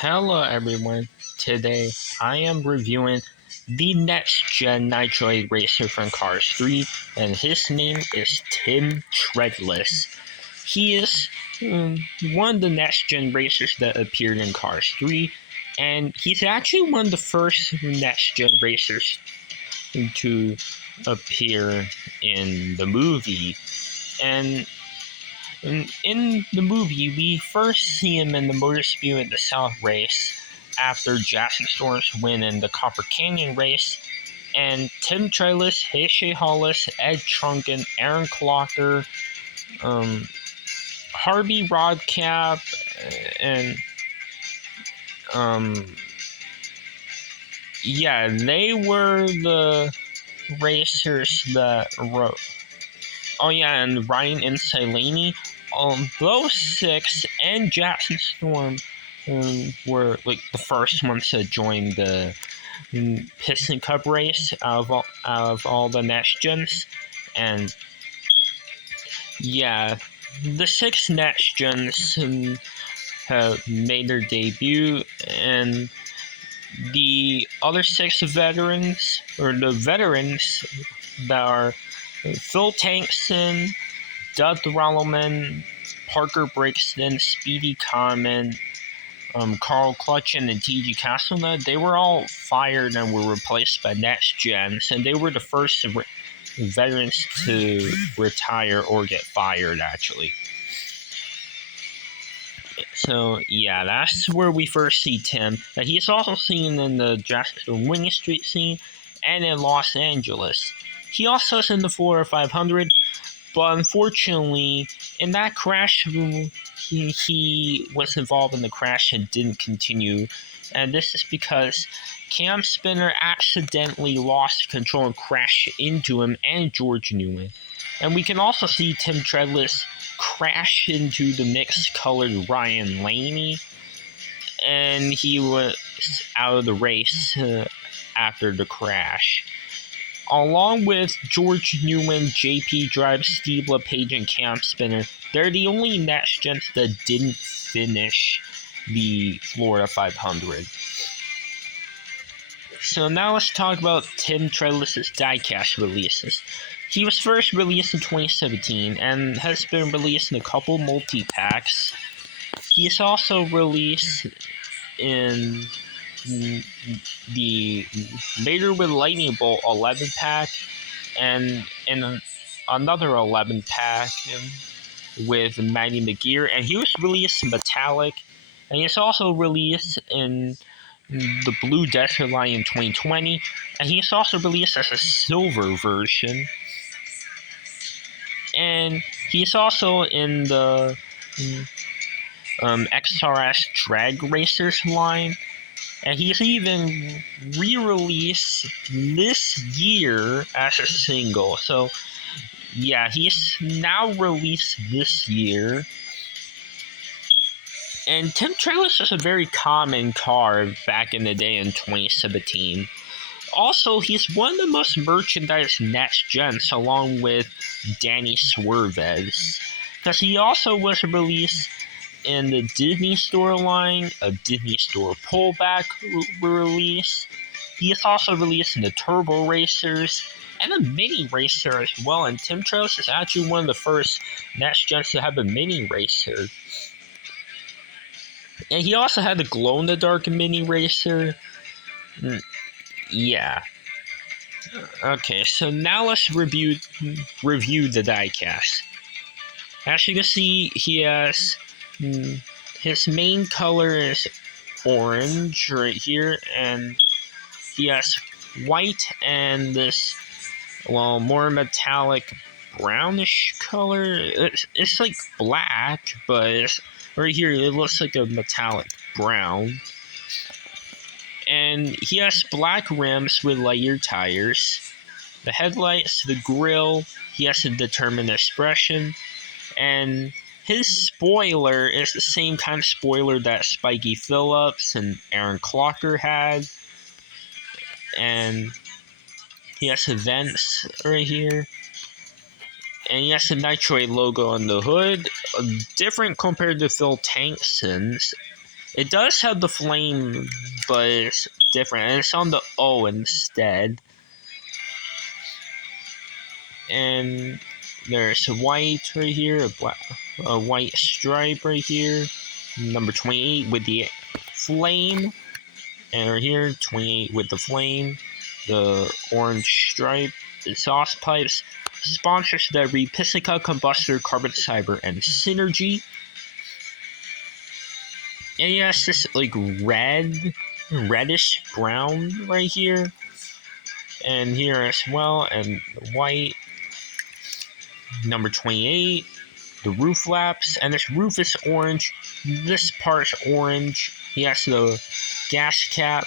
Hello everyone, today I am reviewing the next gen Nitroid racer from Cars 3 and his name is Tim Treadless. He is one of the next gen racers that appeared in Cars 3 and he's actually one of the first next gen racers to appear in the movie. And in the movie, we first see him in the Motor Spew at the South race after Jackson Storm's win in the Copper Canyon race, and Tim Treadless, Hayshay Hollis, Ed Trunken, Aaron Clocker, Harvey Rodcap, and they were the racers that wrote. Oh yeah, and Ryan and Sileni. Those six and Jackson Storm were like the first ones to join the Piston Cup race out of all the next gens, and yeah, the six next gens have made their debut, and the other six veterans, or the veterans that are Phil Tankson, Doug Rallman, Parker Brixton, Speedy Common, Carl Clutchen, and T.G. Castlenut, they were all fired and were replaced by next gens, and they were the first veterans to retire or get fired, actually. So, yeah, that's where we first see Tim. He's also seen in the Jackson Winning Street scene and in Los Angeles. He also is in the Florida 500, but unfortunately, in that crash, he was involved in the crash and didn't continue. And this is because Cam Spinner accidentally lost control and crashed into him and George Newman. And we can also see Tim Treadless crash into the mixed-colored Ryan Laney, and he was out of the race after the crash. Along with George Newman, JP Drive, Steve LePage, and Cam Spinner, they're the only next gens that didn't finish the Florida 500. So now let's talk about Tim Treadless' diecast releases. He was first released in 2017 and has been released in a couple multi-packs. He is also released in the Later with Lightning Bolt 11 pack and in another 11 pack with Maddie McGear, and he was released in metallic, and he's also released in the Blue Desert line in 2020, and he's also released as a silver version, and he's also in the XRS Drag Racers line. And he's even re-released this year as a single. So, yeah, he's now released this year. And Tim Treadless was a very common car back in the day in 2017. Also, he's one of the most merchandised next gens, along with Danny Swervez. Because he also was released in the Disney Store line, a Disney Store pullback release. He is also released in the Turbo Racers and a Mini Racer as well. And Tim Treadless is actually one of the first next gens to have a Mini Racer. And he also had the Glow in the Dark Mini Racer. Yeah. Okay, so now let's review the diecast. As you can see, he has his main color is orange right here, and he has white and this, well, more metallic brownish color. It's like black, but right here it looks like a metallic brown. And he has black rims with lighter tires. The headlights, the grille, he has a determined expression, and his spoiler is the same kind of spoiler that Spiky Phillips and Aaron Clocker had. And he has the vents right here. And he has the Nitroid logo on the hood. Different compared to Phil Tankson's. It does have the flame, but it's different, and it's on the O instead. And there's a white right here, a white stripe right here, number 28 with the flame, and right here 28 with the flame, the orange stripe, exhaust pipes. Sponsors that read Pistica, Combustor, Carbon Cyber, and Synergy. And yes, this like reddish brown right here, and here as well, and the white, number 28. The roof flaps, and this roof is orange. This part's orange. He has the gas cap.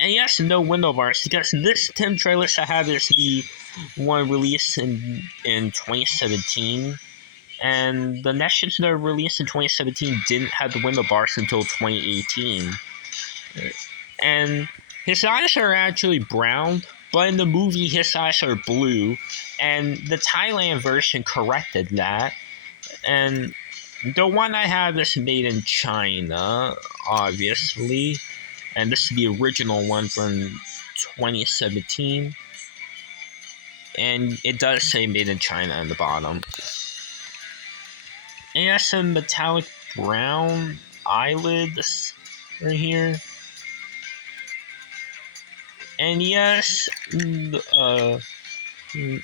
And he has no window bars because this Tim Treadless I have is the one released in 2017. And the next ones that were released in 2017 didn't have the window bars until 2018. And his eyes are actually brown, but in the movie his eyes are blue. And the Thailand version corrected that. And the one I have is made in China, obviously. And this is the original one from 2017. And it does say made in China on the bottom. And it has some metallic brown eyelids right here. And yes,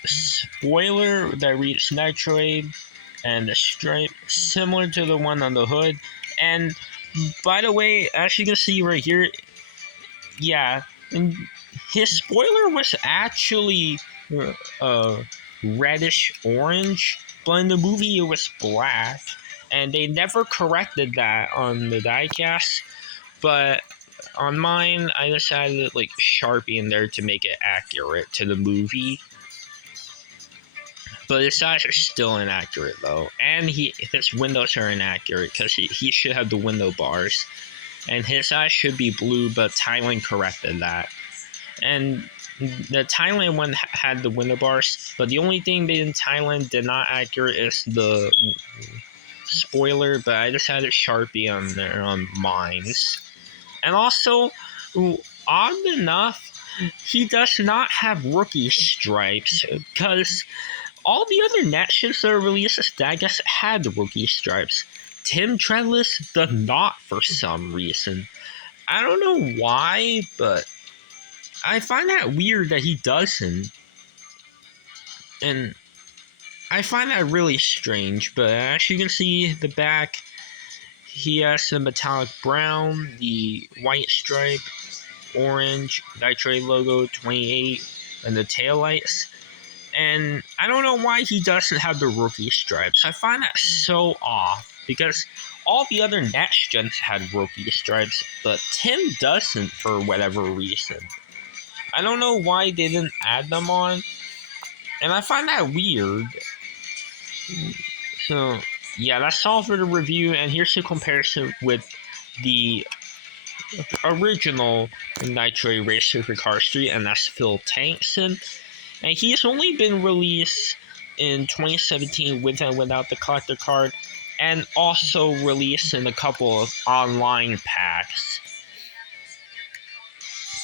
spoiler that reads nitroid, and the stripe similar to the one on the hood. And by the way, as you can see right here, yeah, and his spoiler was actually reddish orange, but in the movie it was black, and they never corrected that on the diecast. But on mine, I decided to like Sharpie in there to make it accurate to the movie. But his eyes are still inaccurate though, and his windows are inaccurate because he should have the window bars, and his eyes should be blue, but Thailand corrected that. And the Thailand one had the window bars, but the only thing made in Thailand did not accurate is the spoiler. But I just had a Sharpie on there on mines. And also, odd enough, he does not have rookie stripes because all the other Netshins that are released as Dagus had the rookie stripes. Tim Treadless does not for some reason. I don't know why, but I find that weird that he doesn't. And I find that really strange, but as you can see, the back, he has the metallic brown, the white stripe, orange, Nitrate logo, 28, and the taillights. And I don't know why he doesn't have the rookie stripes. I find that so off because all the other Next Gens had rookie stripes, but Tim doesn't for whatever reason. I don't know why they didn't add them on, and I find that weird. So, yeah, that's all for the review, and here's a comparison with the original Nitro Racer for Car Street, and that's Phil Tankson. And he's only been released in 2017 with and without the collector card, and also released in a couple of online packs.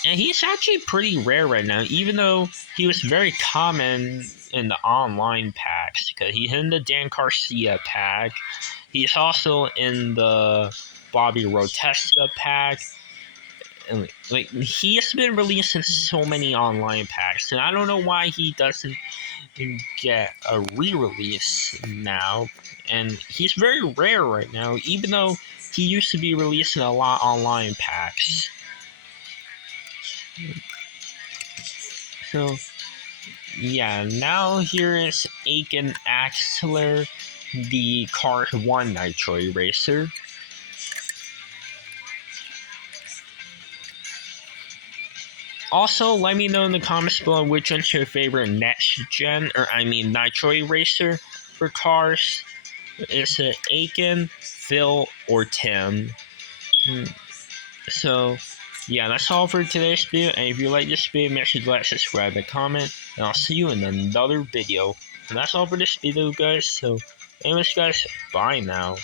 And he's actually pretty rare right now, even though he was very common in the online packs. Because he's in the Dan Garcia pack. He's also in the Bobby Rotesta pack. And, like, he has been released in so many online packs. And I don't know why he doesn't get a re-release now. And he's very rare right now, even though he used to be released in a lot of online packs. So, yeah, now here is Aiken Axler, the Cars 1 Nitro Racer. Also, let me know in the comments below which one's your favorite Next Gen, Nitro Racer for cars. Is it Aiken, Phil, or Tim? So, yeah, that's all for today's video, and if you like this video, make sure to like, subscribe, and comment, and I'll see you in another video. And that's all for this video, guys, so anyways, guys, bye now.